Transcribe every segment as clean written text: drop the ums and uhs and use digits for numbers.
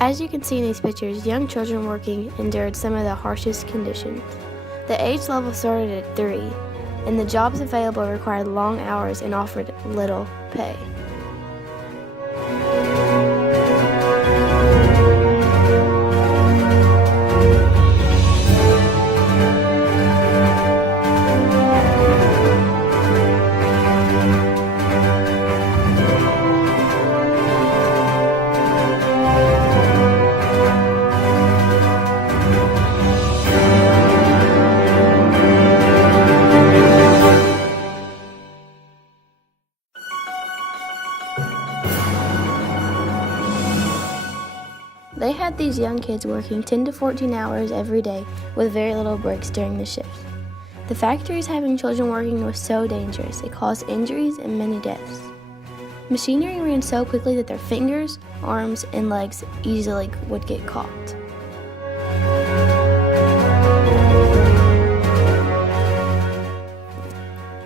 As you can see in these pictures, young children working endured some of the harshest conditions. The age level started at 3, and the jobs available required long hours and offered little pay. They had these young kids working 10 to 14 hours every day with very little breaks during the shift. The factories having children working was so dangerous, it caused injuries and many deaths. Machinery ran so quickly that their fingers, arms, and legs easily would get caught.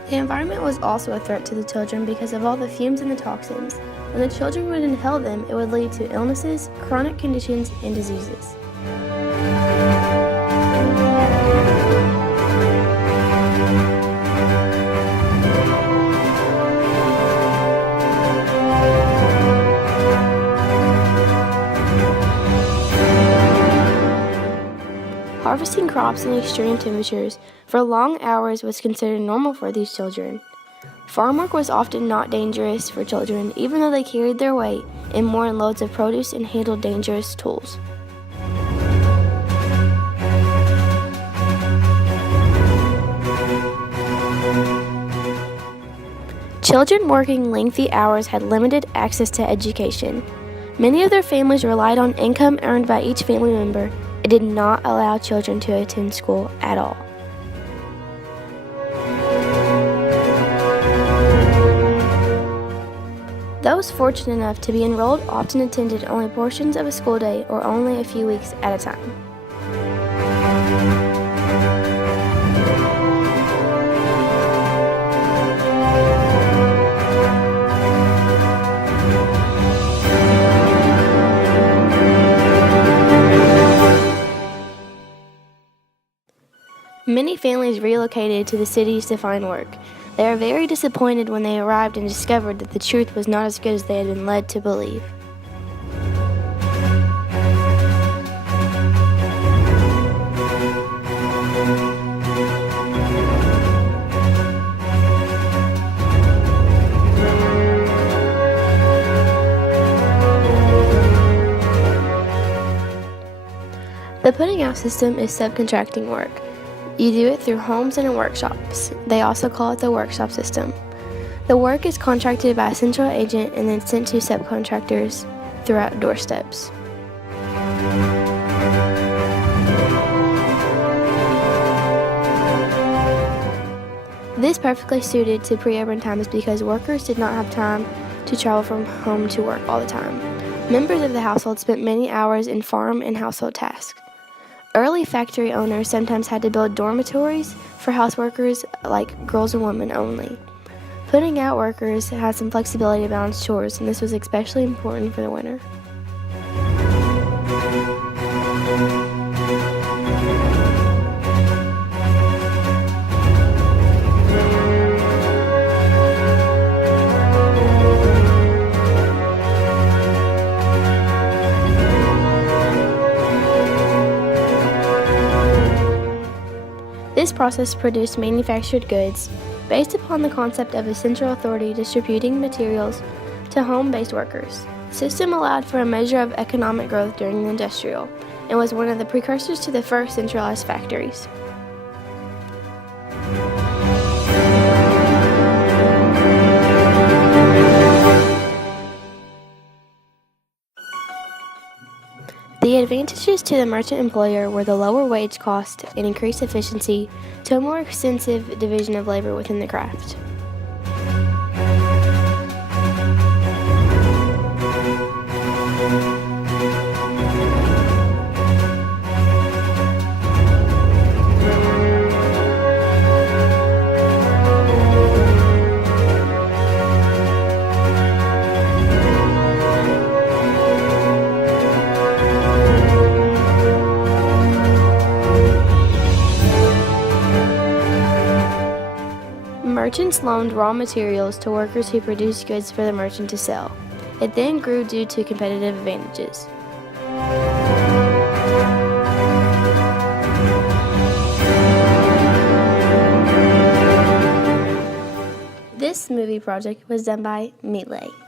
The environment was also a threat to the children because of all the fumes and the toxins. When the children would inhale them, it would lead to illnesses, chronic conditions, and diseases. Harvesting crops in extreme temperatures for long hours was considered normal for these children. Farm work was often not dangerous for children, even though they carried their weight and more in loads of produce and handled dangerous tools. Children working lengthy hours had limited access to education. Many of their families relied on income earned by each family member. It did not allow children to attend school at all. Those fortunate enough to be enrolled often attended only portions of a school day or only a few weeks at a time. Many families relocated to the cities to find work. They are very disappointed when they arrived and discovered that the truth was not as good as they had been led to believe. The putting out system is subcontracting work. You do it through homes and in workshops. They also call it the workshop system. The work is contracted by a central agent and then sent to subcontractors throughout doorsteps. This perfectly suited to pre-urban times because workers did not have time to travel from home to work all the time. Members of the household spent many hours in farm and household tasks. Early factory owners sometimes had to build dormitories for house workers, like girls and women only. Putting out workers had some flexibility to balance chores, and this was especially important for the winter. This process produced manufactured goods based upon the concept of a central authority distributing materials to home-based workers. The system allowed for a measure of economic growth during the industrial and was one of the precursors to the first centralized factories. The advantages to the merchant employer were the lower wage cost and increased efficiency to a more extensive division of labor within the craft. Merchants loaned raw materials to workers who produced goods for the merchant to sell. It then grew due to competitive advantages. This movie project was done by Meelay.